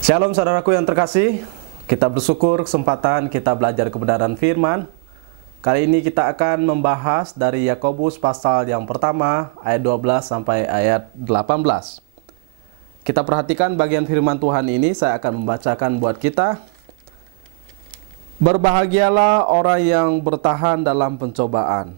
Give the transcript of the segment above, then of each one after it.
Shalom saudaraku yang terkasih, kita bersyukur kesempatan kita belajar kebenaran firman. Kali ini kita akan membahas dari Yakobus pasal yang pertama ayat 12 sampai ayat 18. Kita perhatikan bagian firman Tuhan ini, saya akan membacakan buat kita. Berbahagialah orang yang bertahan dalam pencobaan,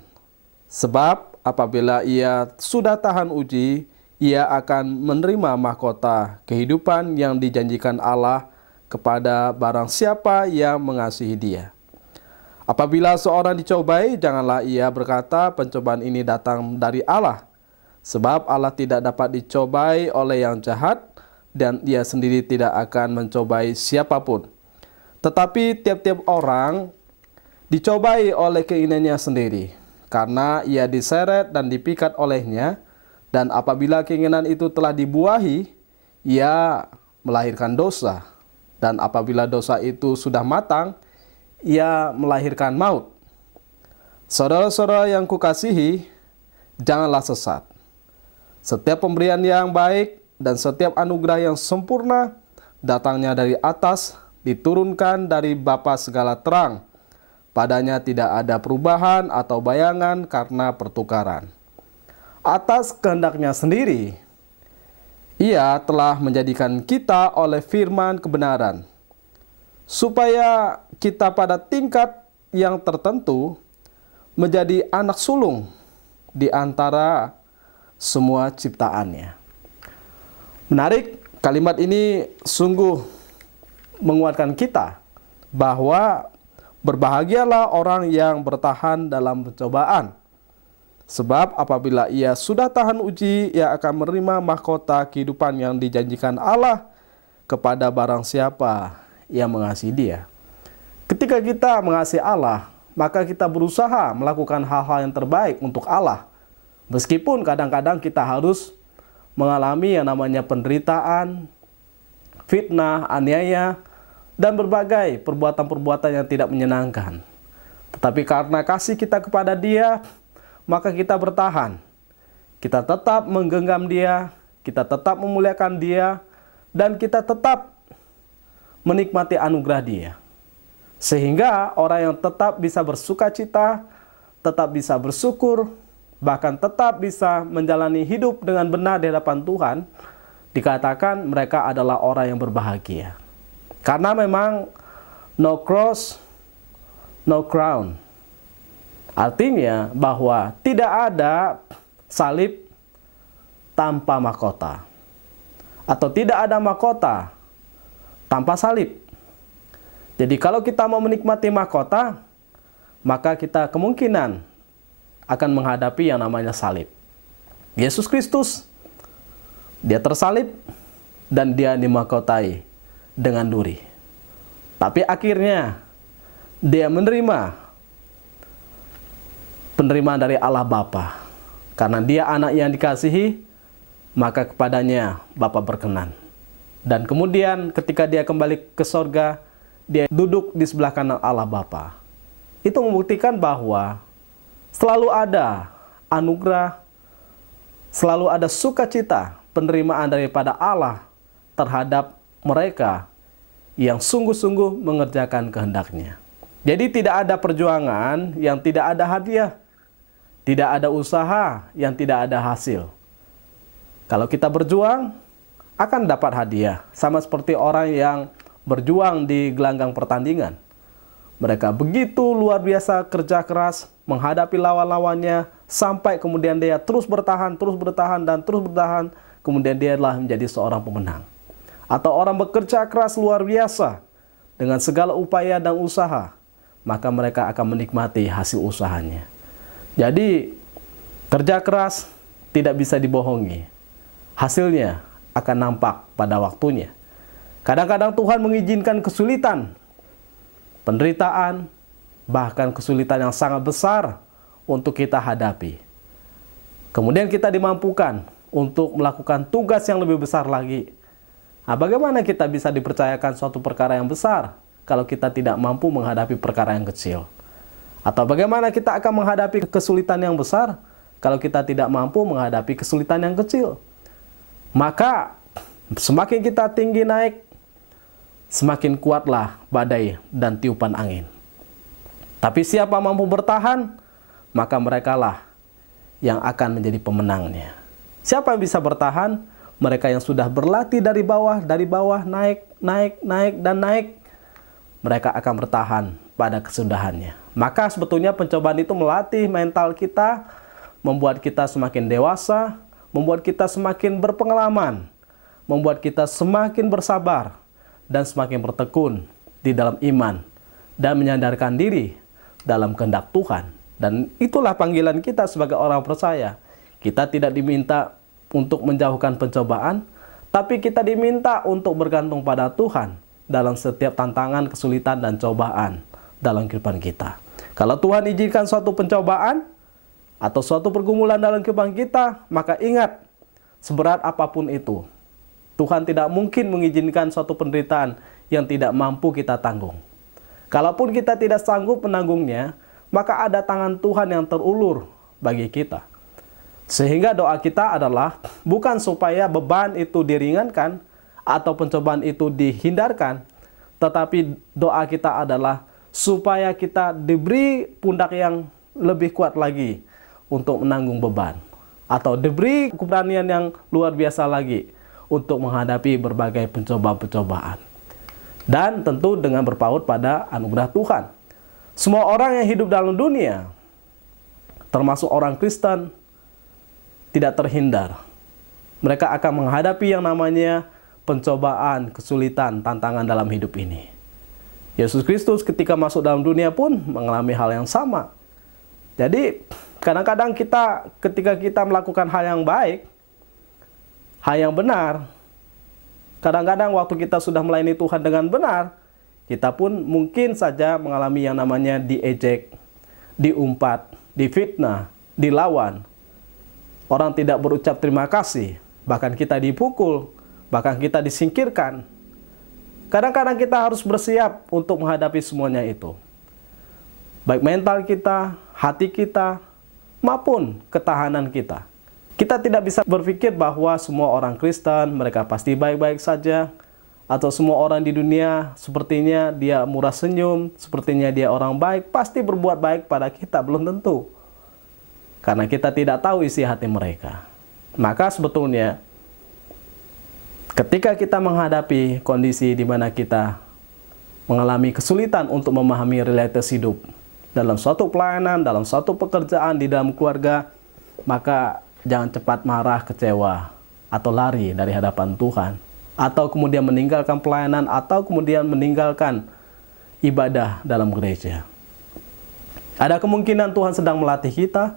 sebab apabila ia sudah tahan uji, ia akan menerima mahkota kehidupan yang dijanjikan Allah kepada barang siapa yang mengasihi Dia. Apabila seorang dicobai, janganlah ia berkata, pencobaan ini datang dari Allah. Sebab Allah tidak dapat dicobai oleh yang jahat, dan Dia sendiri tidak akan mencobai siapapun. Tetapi tiap-tiap orang dicobai oleh keinginannya sendiri, karena ia diseret dan dipikat olehnya. Dan apabila keinginan itu telah dibuahi, ia melahirkan dosa. Dan apabila dosa itu sudah matang, ia melahirkan maut. Saudara-saudara yang kukasihi, janganlah sesat. Setiap pemberian yang baik dan setiap anugerah yang sempurna datangnya dari atas, diturunkan dari Bapa segala terang. Padanya tidak ada perubahan atau bayangan karena pertukaran. Atas kehendaknya sendiri, Ia telah menjadikan kita oleh firman kebenaran, supaya kita pada tingkat yang tertentu menjadi anak sulung di antara semua ciptaannya. Menarik, kalimat ini sungguh menguatkan kita bahwa berbahagialah orang yang bertahan dalam pencobaan. Sebab apabila ia sudah tahan uji, ia akan menerima mahkota kehidupan yang dijanjikan Allah kepada barang siapa yang mengasihi Dia. Ketika kita mengasihi Allah, maka kita berusaha melakukan hal-hal yang terbaik untuk Allah. Meskipun kadang-kadang kita harus mengalami yang namanya penderitaan, fitnah, aniaya, dan berbagai perbuatan-perbuatan yang tidak menyenangkan. Tetapi karena kasih kita kepada Dia, maka kita bertahan. Kita tetap menggenggam Dia, kita tetap memuliakan Dia, dan kita tetap menikmati anugerah Dia. Sehingga orang yang tetap bisa bersuka cita, tetap bisa bersyukur, bahkan tetap bisa menjalani hidup dengan benar di hadapan Tuhan, dikatakan mereka adalah orang yang berbahagia. Karena memang no cross, no crown. Artinya bahwa tidak ada salib tanpa mahkota, atau tidak ada mahkota tanpa salib. Jadi kalau kita mau menikmati mahkota, maka kita kemungkinan akan menghadapi yang namanya salib. Yesus Kristus, Dia tersalib dan Dia dimahkotai dengan duri. Tapi akhirnya Dia menerima penerimaan dari Allah Bapa. Karena Dia anak yang dikasihi, maka kepadanya Bapa berkenan. Dan kemudian ketika Dia kembali ke sorga, Dia duduk di sebelah kanan Allah Bapa. Itu membuktikan bahwa selalu ada anugerah, selalu ada sukacita, penerimaan daripada Allah terhadap mereka yang sungguh-sungguh mengerjakan kehendak-Nya. Jadi tidak ada perjuangan yang tidak ada hadiah. Tidak ada usaha yang tidak ada hasil. Kalau kita berjuang, akan dapat hadiah. Sama seperti orang yang berjuang di gelanggang pertandingan. Mereka begitu luar biasa kerja keras, menghadapi lawan-lawannya, sampai kemudian dia terus bertahan, dan terus bertahan. Kemudian dia adalah menjadi seorang pemenang. Atau orang bekerja keras luar biasa, dengan segala upaya dan usaha, maka mereka akan menikmati hasil usahanya. Jadi, kerja keras tidak bisa dibohongi. Hasilnya akan nampak pada waktunya. Kadang-kadang Tuhan mengizinkan kesulitan, penderitaan, bahkan kesulitan yang sangat besar untuk kita hadapi. Kemudian kita dimampukan untuk melakukan tugas yang lebih besar lagi. Nah, bagaimana kita bisa dipercayakan suatu perkara yang besar kalau kita tidak mampu menghadapi perkara yang kecil? Atau bagaimana kita akan menghadapi kesulitan yang besar kalau kita tidak mampu menghadapi kesulitan yang kecil? Maka semakin kita tinggi naik, semakin kuatlah badai dan tiupan angin. Tapi siapa mampu bertahan, maka merekalah yang akan menjadi pemenangnya. Siapa yang bisa bertahan? Mereka yang sudah berlatih dari bawah, naik, dan naik. Mereka akan bertahan pada kesudahannya. Maka sebetulnya pencobaan itu melatih mental kita, membuat kita semakin dewasa, membuat kita semakin berpengalaman, membuat kita semakin bersabar, dan semakin bertekun di dalam iman, dan menyandarkan diri dalam kehendak Tuhan. Dan itulah panggilan kita sebagai orang percaya. Kita tidak diminta untuk menjauhkan pencobaan, tapi kita diminta untuk bergantung pada Tuhan dalam setiap tantangan, kesulitan, dan cobaan dalam kehidupan kita. Kalau Tuhan izinkan suatu pencobaan atau suatu pergumulan dalam kehidupan kita, maka ingat, seberat apapun itu, Tuhan tidak mungkin mengizinkan suatu penderitaan yang tidak mampu kita tanggung. Kalaupun kita tidak sanggup menanggungnya, maka ada tangan Tuhan yang terulur bagi kita. Sehingga doa kita adalah bukan supaya beban itu diringankan atau pencobaan itu dihindarkan, tetapi doa kita adalah supaya kita diberi pundak yang lebih kuat lagi untuk menanggung beban, atau diberi keberanian yang luar biasa lagi untuk menghadapi berbagai pencobaan-pencobaan. Dan tentu dengan berpaut pada anugerah Tuhan. Semua orang yang hidup dalam dunia, termasuk orang Kristen, tidak terhindar. Mereka akan menghadapi yang namanya pencobaan, kesulitan, tantangan dalam hidup ini. Yesus Kristus ketika masuk dalam dunia pun mengalami hal yang sama. Jadi kadang-kadang ketika kita melakukan hal yang baik, hal yang benar, kadang-kadang waktu kita sudah melayani Tuhan dengan benar, kita pun mungkin saja mengalami yang namanya diejek, diumpat, difitnah, dilawan. Orang tidak berucap terima kasih, bahkan kita dipukul, bahkan kita disingkirkan. Kadang-kadang kita harus bersiap untuk menghadapi semuanya itu. Baik mental kita, hati kita, maupun ketahanan kita. Kita tidak bisa berpikir bahwa semua orang Kristen, mereka pasti baik-baik saja. Atau semua orang di dunia, sepertinya dia murah senyum, sepertinya dia orang baik, pasti berbuat baik pada kita. Belum tentu. Karena kita tidak tahu isi hati mereka. Maka sebetulnya, ketika kita menghadapi kondisi di mana kita mengalami kesulitan untuk memahami realitas hidup dalam suatu pelayanan, dalam suatu pekerjaan, di dalam keluarga, maka jangan cepat marah, kecewa, atau lari dari hadapan Tuhan, atau kemudian meninggalkan pelayanan, atau kemudian meninggalkan ibadah dalam gereja. Ada kemungkinan Tuhan sedang melatih kita,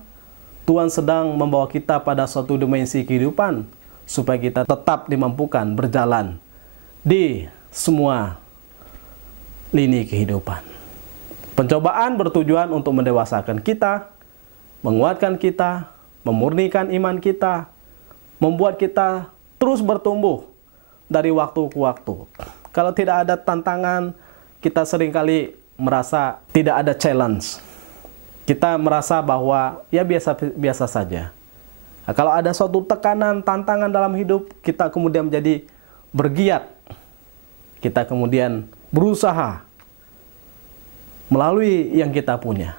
Tuhan sedang membawa kita pada suatu dimensi kehidupan, supaya kita tetap dimampukan berjalan di semua lini kehidupan. Pencobaan bertujuan untuk mendewasakan kita, menguatkan kita, memurnikan iman kita, membuat kita terus bertumbuh dari waktu ke waktu. Kalau tidak ada tantangan, kita seringkali merasa tidak ada challenge. Kita merasa bahwa ya biasa saja. Nah, kalau ada suatu tekanan, tantangan dalam hidup, kita kemudian menjadi bergiat. Kita kemudian berusaha melalui yang kita punya.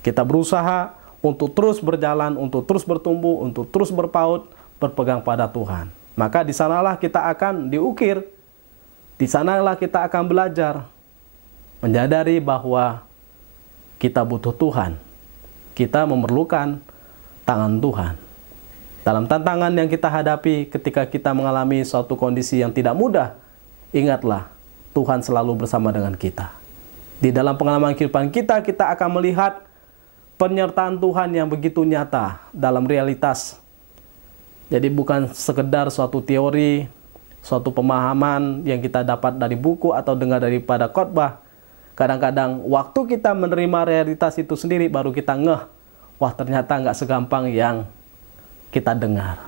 Kita berusaha untuk terus berjalan, untuk terus bertumbuh, untuk terus berpaut, berpegang pada Tuhan. Maka di sanalah kita akan diukir. Di sanalah kita akan belajar. Menyadari bahwa kita butuh Tuhan. Kita memerlukan tangan Tuhan. Dalam tantangan yang kita hadapi ketika kita mengalami suatu kondisi yang tidak mudah, ingatlah, Tuhan selalu bersama dengan kita. Di dalam pengalaman kehidupan kita, kita akan melihat penyertaan Tuhan yang begitu nyata dalam realitas. Jadi bukan sekedar suatu teori, suatu pemahaman yang kita dapat dari buku atau dengar daripada khotbah. Kadang-kadang waktu kita menerima realitas itu sendiri, baru kita ngeh, wah ternyata nggak segampang yang kita dengar.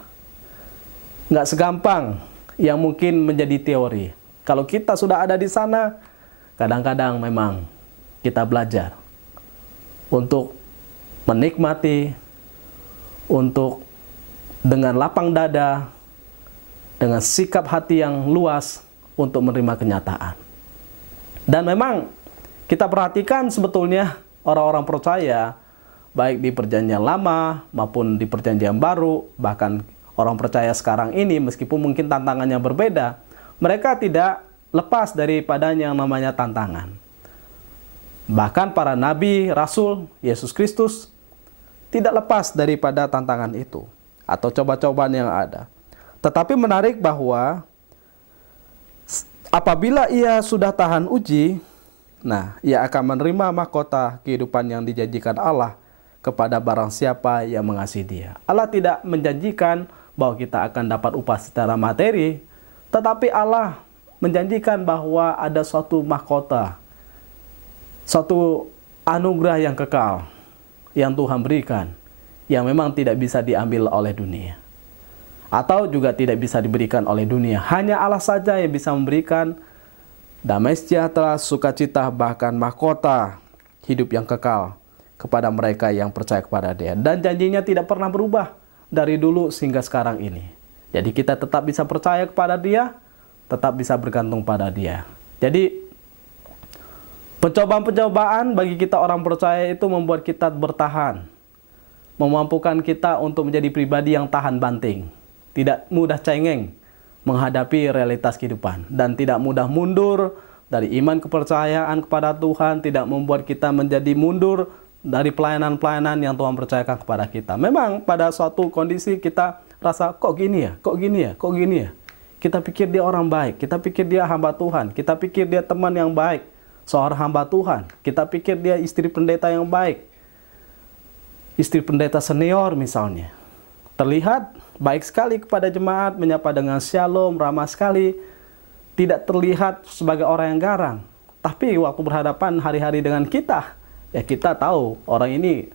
Nggak segampang yang mungkin menjadi teori. Kalau kita sudah ada di sana, kadang-kadang memang kita belajar untuk menikmati, untuk dengan lapang dada, dengan sikap hati yang luas untuk menerima kenyataan. Dan memang kita perhatikan sebetulnya orang-orang percaya, baik di perjanjian lama maupun di perjanjian baru, bahkan orang percaya sekarang ini meskipun mungkin tantangannya berbeda, mereka tidak lepas daripada yang namanya tantangan. Bahkan para nabi, rasul, Yesus Kristus tidak lepas daripada tantangan itu atau coba-cobaan yang ada. Tetapi menarik bahwa apabila ia sudah tahan uji, nah, ia akan menerima mahkota kehidupan yang dijanjikan Allah kepada barang siapa yang mengasihi Dia. Allah tidak menjanjikan bahwa kita akan dapat upah secara materi, tetapi Allah menjanjikan bahwa ada suatu mahkota, suatu anugerah yang kekal yang Tuhan berikan, yang memang tidak bisa diambil oleh dunia, atau juga tidak bisa diberikan oleh dunia. Hanya Allah saja yang bisa memberikan damai sejahtera, sukacita, bahkan mahkota hidup yang kekal kepada mereka yang percaya kepada Dia. Dan janjinya tidak pernah berubah dari dulu hingga sekarang ini. Jadi kita tetap bisa percaya kepada Dia, tetap bisa bergantung pada Dia. Jadi pencobaan-pencobaan bagi kita orang percaya itu membuat kita bertahan, memampukan kita untuk menjadi pribadi yang tahan banting, tidak mudah cengeng menghadapi realitas kehidupan, dan tidak mudah mundur dari iman kepercayaan kepada Tuhan, tidak membuat kita menjadi mundur dari pelayanan-pelayanan yang Tuhan percayakan kepada kita. Memang pada suatu kondisi kita rasa, kok gini ya, kok gini ya, kok gini ya. Kita pikir dia orang baik, kita pikir dia hamba Tuhan, kita pikir dia teman yang baik, seorang hamba Tuhan, kita pikir dia istri pendeta yang baik, istri pendeta senior misalnya. Terlihat baik sekali kepada jemaat, menyapa dengan shalom, ramah sekali, tidak terlihat sebagai orang yang garang. Tapi waktu berhadapan hari-hari dengan kita, ya kita tahu orang ini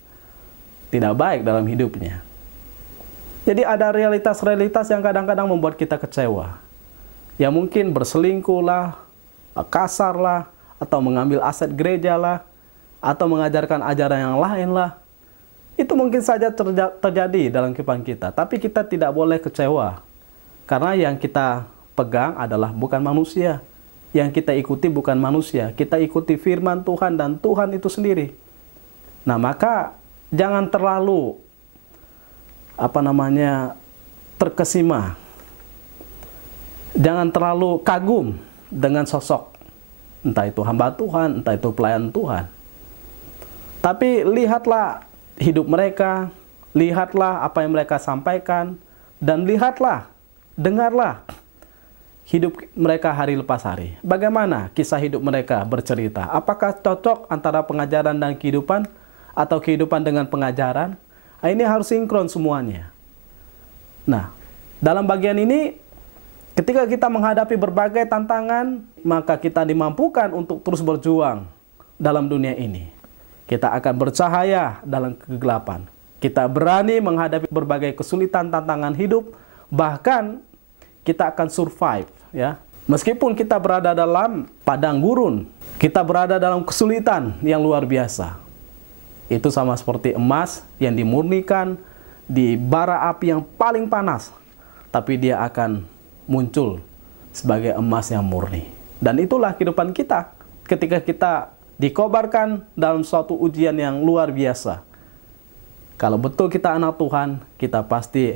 tidak baik dalam hidupnya. Jadi ada realitas-realitas yang kadang-kadang membuat kita kecewa. Ya mungkin berselingkuh lah, kasar lah, atau mengambil aset gereja lah, atau mengajarkan ajaran yang lain lah. Itu mungkin saja terjadi dalam kehidupan kita. Tapi kita tidak boleh kecewa. Karena yang kita pegang adalah bukan manusia. Yang kita ikuti bukan manusia. Kita ikuti firman Tuhan dan Tuhan itu sendiri. Nah maka jangan terlalu terkesima. Jangan terlalu kagum dengan sosok, entah itu hamba Tuhan, entah itu pelayan Tuhan. Tapi lihatlah hidup mereka, lihatlah apa yang mereka sampaikan, dan lihatlah, dengarlah hidup mereka hari lepas hari. Bagaimana kisah hidup mereka bercerita? Apakah cocok antara pengajaran dan kehidupan, atau kehidupan dengan pengajaran? Ini harus sinkron semuanya. Nah, dalam bagian ini, ketika kita menghadapi berbagai tantangan, maka kita dimampukan untuk terus berjuang dalam dunia ini. Kita akan bercahaya dalam kegelapan. Kita berani menghadapi berbagai kesulitan tantangan hidup, bahkan kita akan survive, ya. Meskipun kita berada dalam padang gurun, kita berada dalam kesulitan yang luar biasa. Itu sama seperti emas yang dimurnikan di bara api yang paling panas, tapi dia akan muncul sebagai emas yang murni. Dan itulah kehidupan kita ketika kita dikobarkan dalam suatu ujian yang luar biasa. Kalau betul kita anak Tuhan, kita pasti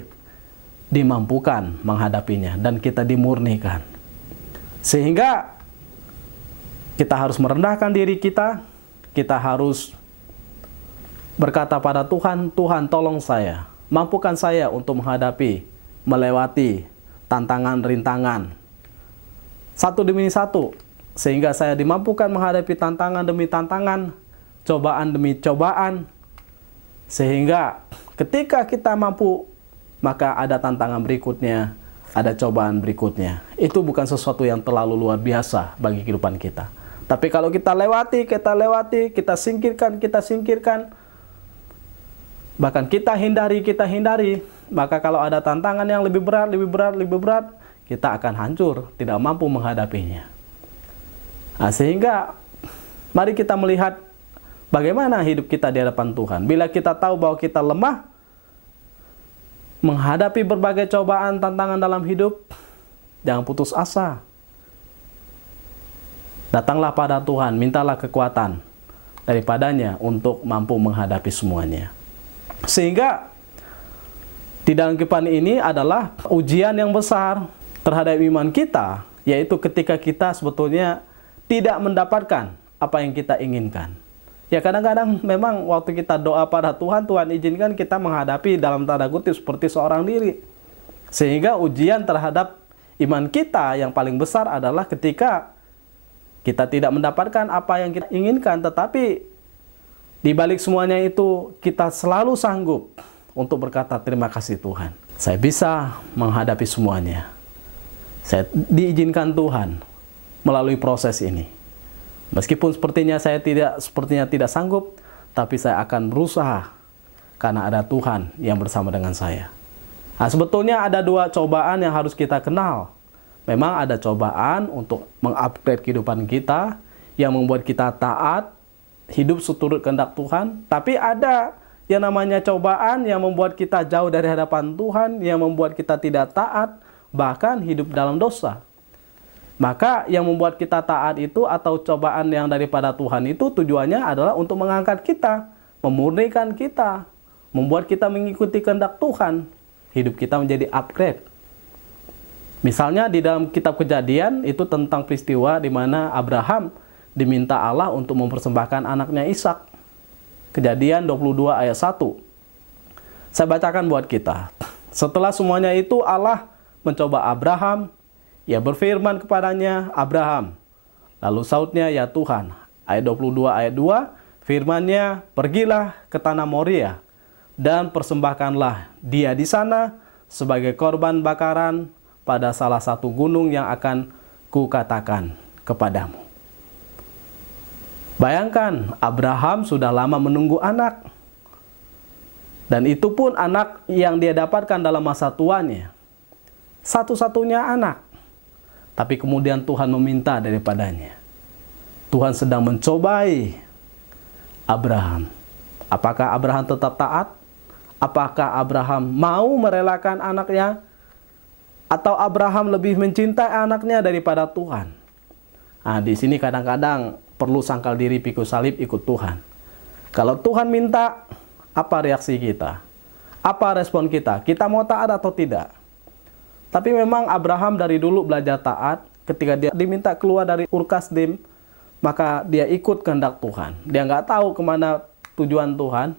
dimampukan menghadapinya dan kita dimurnikan. Sehingga kita harus merendahkan diri kita harus berkata pada Tuhan, Tuhan tolong saya, mampukan saya untuk menghadapi, melewati tantangan, rintangan, satu demi satu, sehingga saya dimampukan menghadapi tantangan demi tantangan, cobaan demi cobaan, sehingga ketika kita mampu, maka ada tantangan berikutnya, ada cobaan berikutnya. Itu bukan sesuatu yang terlalu luar biasa bagi kehidupan kita. Tapi kalau kita lewati, kita singkirkan, bahkan kita hindari, maka kalau ada tantangan yang lebih berat, kita akan hancur, tidak mampu menghadapinya. Nah, sehingga mari kita melihat bagaimana hidup kita di hadapan Tuhan. Bila kita tahu bahwa kita lemah menghadapi berbagai cobaan, tantangan dalam hidup, jangan putus asa. Datanglah pada Tuhan, mintalah kekuatan daripadanya untuk mampu menghadapi semuanya. Sehingga di dalam kehidupan ini adalah ujian yang besar terhadap iman kita, yaitu ketika kita sebetulnya tidak mendapatkan apa yang kita inginkan. Ya kadang-kadang memang waktu kita doa pada Tuhan, Tuhan izinkan kita menghadapi dalam tanda kutip seperti seorang diri. Sehingga ujian terhadap iman kita yang paling besar adalah ketika kita tidak mendapatkan apa yang kita inginkan, tetapi di balik semuanya itu kita selalu sanggup untuk berkata terima kasih Tuhan. Saya bisa menghadapi semuanya. Saya diizinkan Tuhan melalui proses ini. Meskipun sepertinya tidak sanggup, tapi saya akan berusaha karena ada Tuhan yang bersama dengan saya. Nah, sebetulnya ada dua cobaan yang harus kita kenal. Memang ada cobaan untuk mengupgrade kehidupan kita yang membuat kita taat, hidup seturut kehendak Tuhan, tapi ada yang namanya cobaan yang membuat kita jauh dari hadapan Tuhan, yang membuat kita tidak taat, bahkan hidup dalam dosa. Maka yang membuat kita taat itu atau cobaan yang daripada Tuhan itu tujuannya adalah untuk mengangkat kita, memurnikan kita, membuat kita mengikuti kehendak Tuhan. Hidup kita menjadi upgrade. Misalnya di dalam kitab Kejadian itu tentang peristiwa di mana Abraham diminta Allah untuk mempersembahkan anaknya Ishak. Kejadian 22 ayat 1. Saya bacakan buat kita. Setelah semuanya itu Allah mencoba Abraham. Ia berfirman kepadanya, Abraham. Lalu sautnya, ya Tuhan. Ayat 22 ayat 2. Firman-Nya, pergilah ke tanah Moria dan persembahkanlah dia di sana sebagai korban bakaran pada salah satu gunung yang akan kukatakan kepadamu. Bayangkan, Abraham sudah lama menunggu anak. Dan itu pun anak yang dia dapatkan dalam masa tuanya. Satu-satunya anak. Tapi kemudian Tuhan meminta daripadanya. Tuhan sedang mencobai Abraham. Apakah Abraham tetap taat? Apakah Abraham mau merelakan anaknya? Atau Abraham lebih mencintai anaknya daripada Tuhan? Nah, di sini kadang-kadang perlu sangkal diri, pikul salib, ikut Tuhan. Kalau Tuhan minta, apa reaksi kita? Apa respon kita? Kita mau taat atau tidak? Tapi memang Abraham dari dulu belajar taat. Ketika dia diminta keluar dari Ur Kasdim, maka dia ikut kehendak Tuhan. Dia nggak tahu kemana tujuan Tuhan,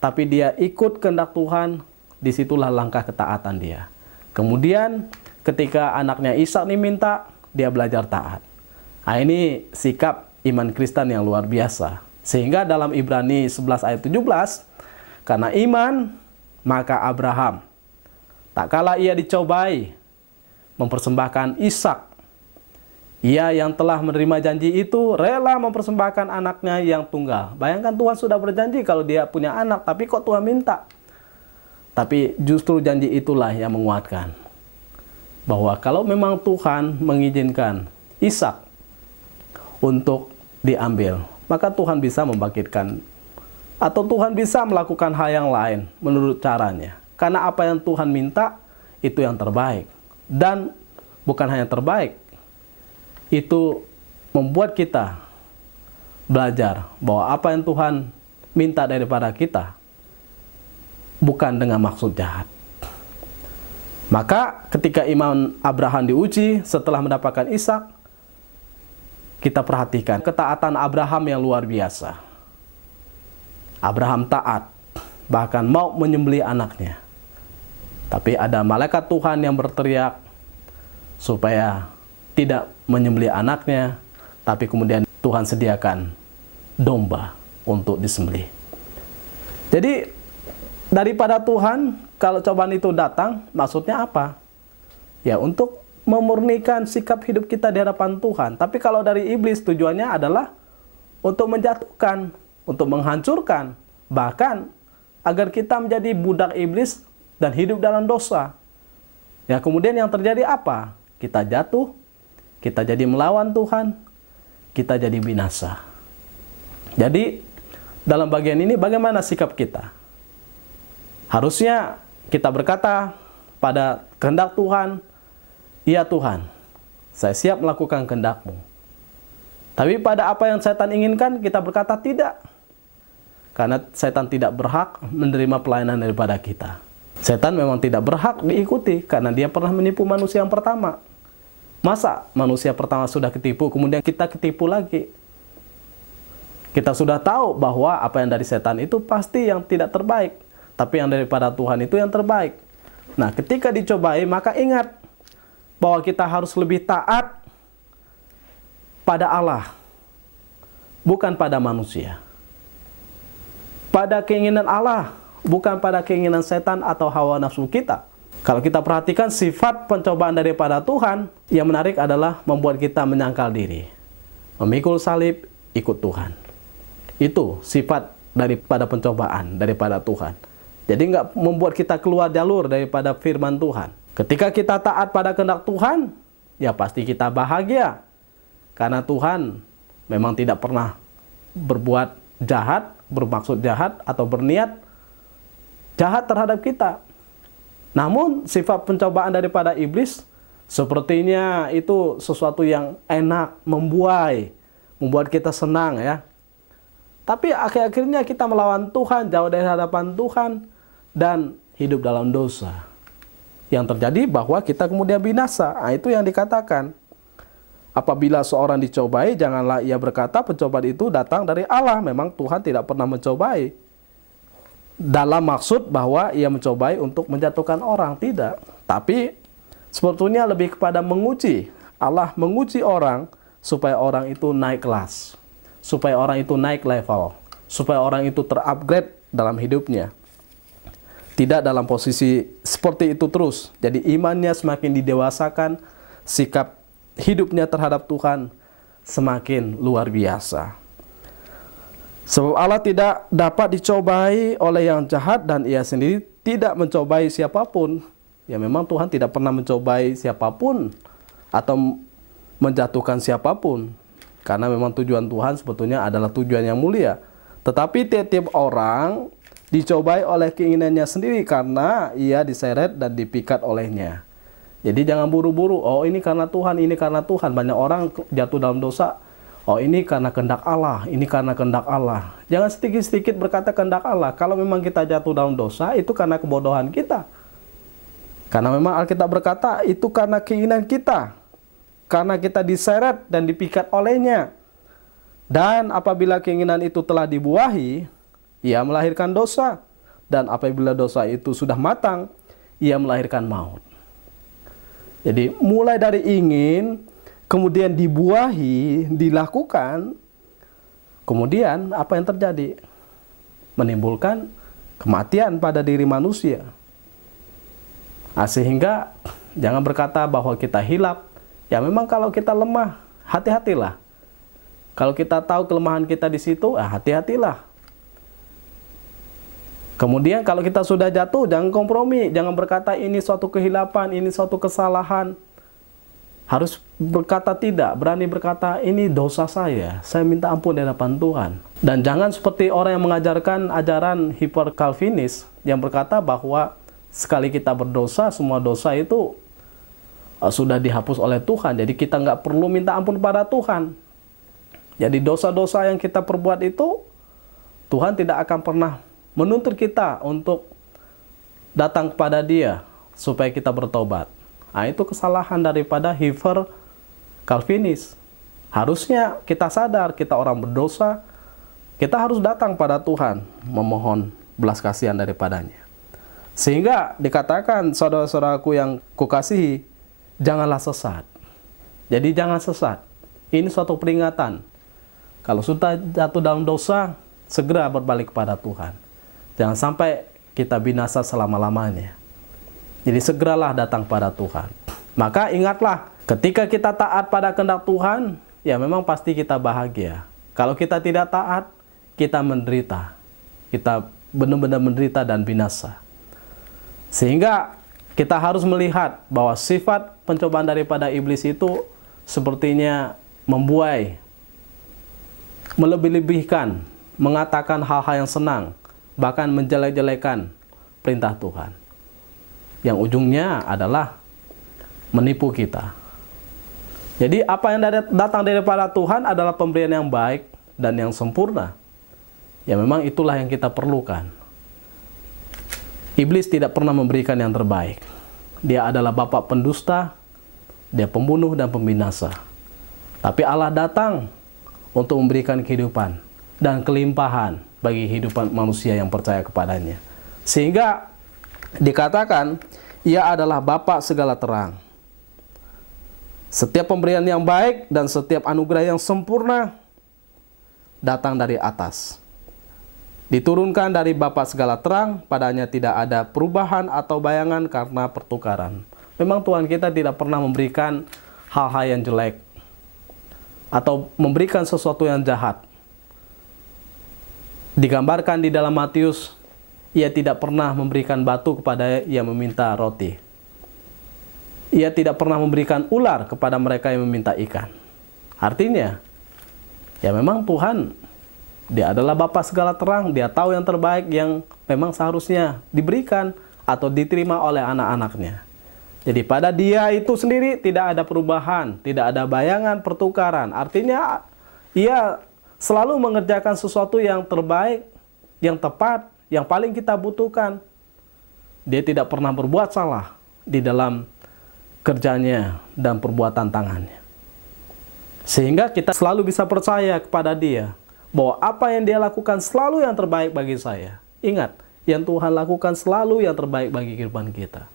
tapi dia ikut kehendak Tuhan. Disitulah langkah ketaatan dia. Kemudian ketika anaknya Ishak diminta, dia belajar taat. Nah, ini sikap iman Kristen yang luar biasa. Sehingga dalam Ibrani 11 ayat 17, karena iman, maka Abraham, tak kala ia dicobai, mempersembahkan Ishak. Ia yang telah menerima janji itu, rela mempersembahkan anaknya yang tunggal. Bayangkan Tuhan sudah berjanji kalau dia punya anak, tapi kok Tuhan minta? Tapi justru janji itulah yang menguatkan. Bahwa kalau memang Tuhan mengizinkan Ishak untuk diambil, maka Tuhan bisa membangkitkan, atau Tuhan bisa melakukan hal yang lain menurut caranya. Karena apa yang Tuhan minta, itu yang terbaik. Dan bukan hanya terbaik, itu membuat kita belajar bahwa apa yang Tuhan minta daripada kita, bukan dengan maksud jahat. Maka ketika iman Abraham diuji setelah mendapatkan Ishak, kita perhatikan ketaatan Abraham yang luar biasa. Abraham taat, bahkan mau menyembelih anaknya. Tapi ada malaikat Tuhan yang berteriak supaya tidak menyembelih anaknya, tapi kemudian Tuhan sediakan domba untuk disembelih. Jadi daripada Tuhan, kalau cobaan itu datang, maksudnya apa? Ya, untuk memurnikan sikap hidup kita di hadapan Tuhan. Tapi kalau dari iblis, tujuannya adalah untuk menjatuhkan, untuk menghancurkan, bahkan agar kita menjadi budak iblis dan hidup dalam dosa. Ya, kemudian yang terjadi apa? Kita jatuh, kita jadi melawan Tuhan, kita jadi binasa. Jadi dalam bagian ini bagaimana sikap kita? Harusnya kita berkata pada kehendak Tuhan, iya Tuhan, saya siap melakukan kehendak-Mu. Tapi pada apa yang setan inginkan, kita berkata tidak. Karena setan tidak berhak menerima pelayanan daripada kita. Setan memang tidak berhak diikuti, karena dia pernah menipu manusia yang pertama. Masa manusia pertama sudah ketipu, kemudian kita ketipu lagi? Kita sudah tahu bahwa apa yang dari setan itu pasti yang tidak terbaik. Tapi yang daripada Tuhan itu yang terbaik. Nah, ketika dicobai, maka ingat bahwa kita harus lebih taat pada Allah, bukan pada manusia. Pada keinginan Allah, bukan pada keinginan setan atau hawa nafsu kita. Kalau kita perhatikan sifat pencobaan daripada Tuhan, yang menarik adalah membuat kita menyangkal diri. Memikul salib, ikut Tuhan. Itu sifat daripada pencobaan daripada Tuhan. Jadi nggak membuat kita keluar jalur daripada firman Tuhan. Ketika kita taat pada kehendak Tuhan, ya pasti kita bahagia. Karena Tuhan memang tidak pernah berbuat jahat, bermaksud jahat, atau berniat jahat terhadap kita. Namun sifat pencobaan daripada iblis sepertinya itu sesuatu yang enak, membuat kita senang ya. Tapi akhir-akhirnya kita melawan Tuhan, jauh dari hadapan Tuhan, dan hidup dalam dosa. Yang terjadi bahwa kita kemudian binasa. Nah, itu yang dikatakan. Apabila seorang dicobai, janganlah ia berkata pencobaan itu datang dari Allah. Memang Tuhan tidak pernah mencobai. Dalam maksud bahwa ia mencobai untuk menjatuhkan orang, tidak. Tapi sebetulnya lebih kepada menguji. Allah menguji orang supaya orang itu naik kelas. Supaya orang itu naik level, supaya orang itu terupgrade dalam hidupnya. Tidak dalam posisi seperti itu terus. Jadi imannya semakin didewasakan, sikap hidupnya terhadap Tuhan semakin luar biasa. Sebab Allah tidak dapat dicobai oleh yang jahat dan ia sendiri tidak mencobai siapapun. Ya memang Tuhan tidak pernah mencobai siapapun atau menjatuhkan siapapun. Karena memang tujuan Tuhan sebetulnya adalah tujuan yang mulia. Tetapi tiap-tiap orang dicobai oleh keinginannya sendiri karena ia diseret dan dipikat olehnya. Jadi jangan buru-buru, oh ini karena Tuhan, ini karena Tuhan. Banyak orang jatuh dalam dosa, oh ini karena kehendak Allah, ini karena kehendak Allah. Jangan sedikit-sedikit berkata kehendak Allah. Kalau memang kita jatuh dalam dosa, itu karena kebodohan kita. Karena memang Alkitab berkata, itu karena keinginan kita. Karena kita diseret dan dipikat olehnya. Dan apabila keinginan itu telah dibuahi, ia melahirkan dosa. Dan apabila dosa itu sudah matang, ia melahirkan maut. Jadi mulai dari ingin, kemudian dibuahi, dilakukan, kemudian apa yang terjadi? Menimbulkan kematian pada diri manusia. Nah, sehingga jangan berkata bahwa kita hilap. Ya memang kalau kita lemah, hati-hatilah. Kalau kita tahu kelemahan kita di situ, hati-hatilah. Kemudian kalau kita sudah jatuh, jangan kompromi. Jangan berkata ini suatu kehilapan, ini suatu kesalahan. Harus berkata tidak, berani berkata ini dosa saya minta ampun di hadapan Tuhan. Dan jangan seperti orang yang mengajarkan ajaran hiper-Calvinis yang berkata bahwa sekali kita berdosa, semua dosa itu sudah dihapus oleh Tuhan. Jadi kita nggak perlu minta ampun pada Tuhan. Jadi dosa-dosa yang kita perbuat itu, Tuhan tidak akan pernah menuntut kita untuk datang kepada Dia supaya kita bertobat. Nah, itu kesalahan daripada hiper Calvinis. Harusnya kita sadar kita orang berdosa, kita harus datang pada Tuhan memohon belas kasihan daripadanya. Sehingga dikatakan, saudara-saudaraku yang kukasihi, janganlah sesat. Jadi jangan sesat. Ini suatu peringatan. Kalau sudah jatuh dalam dosa, segera berbalik kepada Tuhan. Jangan sampai kita binasa selama-lamanya. Jadi segeralah datang pada Tuhan. Maka ingatlah, ketika kita taat pada kehendak Tuhan, ya memang pasti kita bahagia. Kalau kita tidak taat, kita menderita. Kita benar-benar menderita dan binasa. Sehingga kita harus melihat bahwa sifat pencobaan daripada iblis itu sepertinya membuai, melebih-lebihkan, mengatakan hal-hal yang senang, bahkan menjelek-jelekan perintah Tuhan. Yang ujungnya adalah menipu kita. Jadi apa yang datang daripada Tuhan adalah pemberian yang baik dan yang sempurna. Ya memang itulah yang kita perlukan. Iblis tidak pernah memberikan yang terbaik. Dia adalah bapa pendusta, dia pembunuh dan pembinasa. Tapi Allah datang untuk memberikan kehidupan dan kelimpahan bagi kehidupan manusia yang percaya kepadanya. Sehingga dikatakan, ia adalah bapa segala terang. Setiap pemberian yang baik dan setiap anugerah yang sempurna datang dari atas. Diturunkan dari Bapa segala terang, padanya tidak ada perubahan atau bayangan karena pertukaran. Memang Tuhan kita tidak pernah memberikan hal-hal yang jelek atau memberikan sesuatu yang jahat. Digambarkan di dalam Matius, ia tidak pernah memberikan batu kepada yang meminta roti. Ia tidak pernah memberikan ular kepada mereka yang meminta ikan. Artinya, ya memang Tuhan, dia adalah Bapa segala terang, dia tahu yang terbaik yang memang seharusnya diberikan atau diterima oleh anak-anaknya. Jadi pada dia itu sendiri tidak ada perubahan, tidak ada bayangan pertukaran. Artinya, ia selalu mengerjakan sesuatu yang terbaik, yang tepat, yang paling kita butuhkan. Dia tidak pernah berbuat salah di dalam kerjanya dan perbuatan tangannya. Sehingga kita selalu bisa percaya kepada dia, bahwa apa yang dia lakukan selalu yang terbaik bagi saya. Ingat, yang Tuhan lakukan selalu yang terbaik bagi kehidupan kita.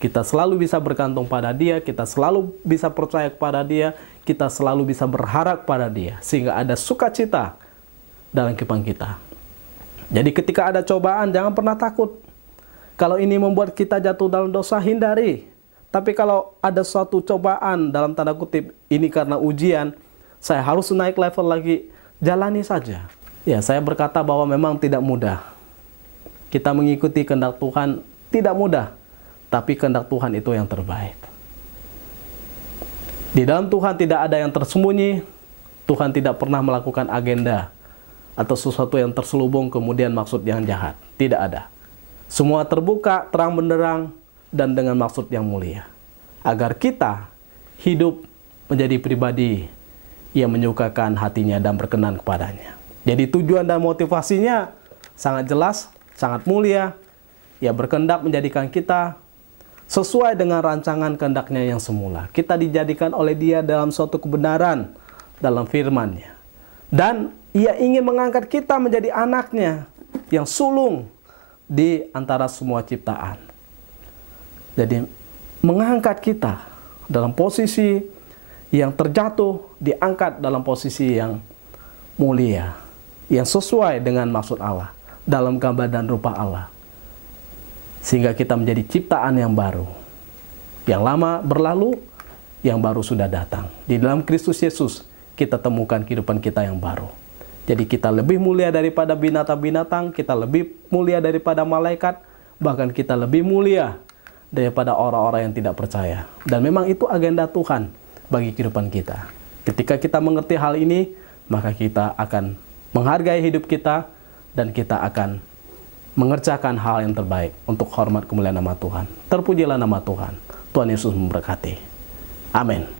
Kita selalu bisa bergantung pada dia, kita selalu bisa percaya kepada dia, kita selalu bisa berharap pada dia. Sehingga ada sukacita dalam kehidupan kita. Jadi ketika ada cobaan, jangan pernah takut. Kalau ini membuat kita jatuh dalam dosa, hindari. Tapi kalau ada suatu cobaan, dalam tanda kutip, ini karena ujian, saya harus naik level lagi, jalani saja. Ya, saya berkata bahwa memang tidak mudah. Kita mengikuti kehendak Tuhan tidak mudah, tapi kehendak Tuhan itu yang terbaik. Di dalam Tuhan tidak ada yang tersembunyi, Tuhan tidak pernah melakukan agenda atau sesuatu yang terselubung kemudian maksud yang jahat. Tidak ada. Semua terbuka, terang benderang, dan dengan maksud yang mulia. Agar kita hidup menjadi pribadi yang menyukakan hatinya dan berkenan kepadanya. Jadi tujuan dan motivasinya sangat jelas, sangat mulia. Ia berkehendak menjadikan kita sesuai dengan rancangan kehendaknya yang semula. Kita dijadikan oleh dia dalam suatu kebenaran dalam firman-Nya. Dan ia ingin mengangkat kita menjadi anaknya yang sulung di antara semua ciptaan. Jadi mengangkat kita dalam posisi yang terjatuh, diangkat dalam posisi yang mulia, yang sesuai dengan maksud Allah, dalam gambar dan rupa Allah. Sehingga kita menjadi ciptaan yang baru. Yang lama berlalu, yang baru sudah datang. Di dalam Kristus Yesus, kita temukan kehidupan kita yang baru. Jadi kita lebih mulia daripada binatang-binatang, kita lebih mulia daripada malaikat, bahkan kita lebih mulia daripada orang-orang yang tidak percaya. Dan memang itu agenda Tuhan bagi kehidupan kita. Ketika kita mengerti hal ini, maka kita akan menghargai hidup kita dan kita akan mengerjakan hal yang terbaik untuk hormat kemuliaan nama Tuhan. Terpujilah nama Tuhan. Tuhan Yesus memberkati. Amin.